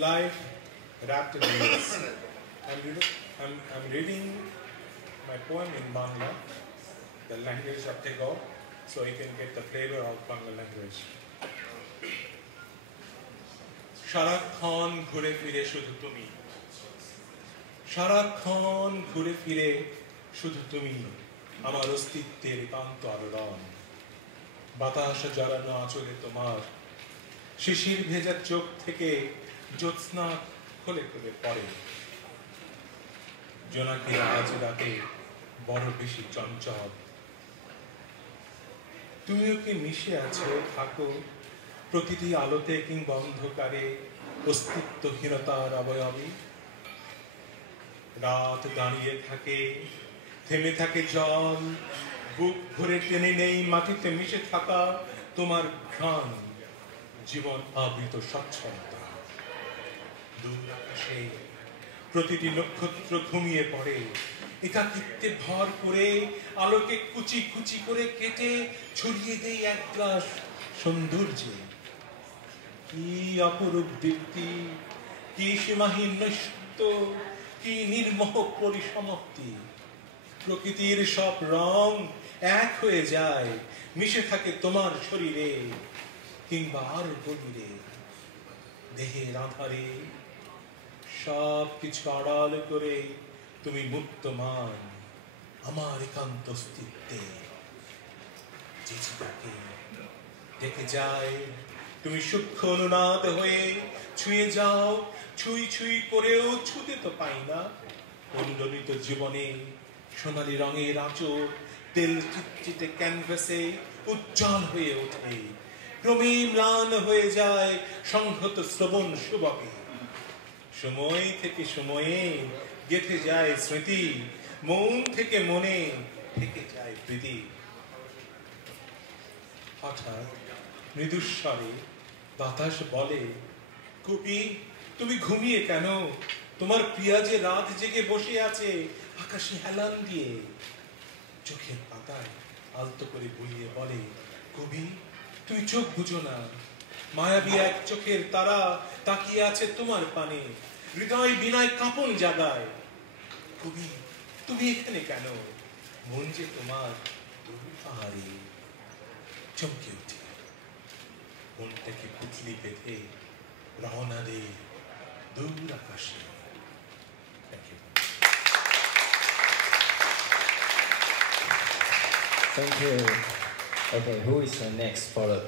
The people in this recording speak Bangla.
life wrapped in years. I'm reading my poem in Bangla, the language of Tagore, so you can get the flavor of Bangla language. সারাক্ষণ ঘুরে ফিরে শুধু তুমি, সারাক্ষণ ঘুরে ফিরে শুধু তুমি আমার অস্তিত্বের একান্ত আলোড়ন। বাতাস জড়ানো আঁচলে তোমার শিশির ভেজা চোখ থেকে জ্যোৎস্না খোলে খোলে পড়ে। জোনাকি আজ রাতে বড় বেশি চঞ্চল। তুমিও কি মিশে আছো, থাকো প্রকৃতি আলোতে কিংবা অন্ধকারে অস্তিত্বহীনতার অবয়বে। রাত দাঁড়িয়ে থাকে, থেমে থাকে জল, বুক ভরে টেনে নেই মাটিতে মিশে থাকা তোমার ঘ্রাণ, জীবন আবৃত স্বচ্ছলতা। দূর আকাশে প্রতিটি নক্ষত্র ঘুমিয়ে পড়ে, একাকিত্বে ভর করে আলোকে কুচি কুচি করে কেটে ছড়িয়ে দেই এক গ্লাস সৌন্দর্যে। কি অপরূপ দীপ্তি, কি সীমাহীন নৈশত্ব, কি নির্মোহ পরিসমাপ্তি। প্রকৃতির সব রং এক হয়ে যায়, মিশে থাকে তোমার শরীরে কিংবা আর গভীরে। দেহের আধারে সব কিছু আড়াল করে তুমি মুক্তমান আমার একান্ত অস্তিত্বে। চিঠিটাকে ডেকে যায়, তুমি সূক্ষ্ম অনুনাদ হয়ে ছুঁয়ে যাও, ছুঁই ছুঁই করেও ছুঁতে তো পাই না। উন্ডলিত জীবনে সোনালী রঙের আঁচড় তেল চিটচিটে ক্যানভাসে উজ্জ্বল হয়ে ওঠে, ক্রমে ম্লান হয়ে যায় সংহত শ্রবণ সুবকে। সময় থেকে সময়ে গেঁথে যায় স্মৃতি, মন থেকে মনে থেকে যায় প্রীতি। হঠাৎ মৃদুস্বরে বাতাস বলে, কবি তুমি ঘুমিয়ে কেন? তোমার প্রিয়া যে রাত জেগে বসে আছে আকাশে হেলান দিয়ে। চোখের পাতায় আলতো করে বুলিয়ে বলে, কবি তুমি চোখ বুঝো না, মায়াবী এক চোখের তারা তাকিয়ে আছে তোমার পানে, হৃদয় বিনায় কাঁপন জাগায়। কবি তুমি এখানে কেন? মন যে তোমার পাহাড়ে। চমকে উঠে মনটাকে পুতলি বেঁধে রওনা দে দূর আকাশে। Thank you. Okay, who is next for the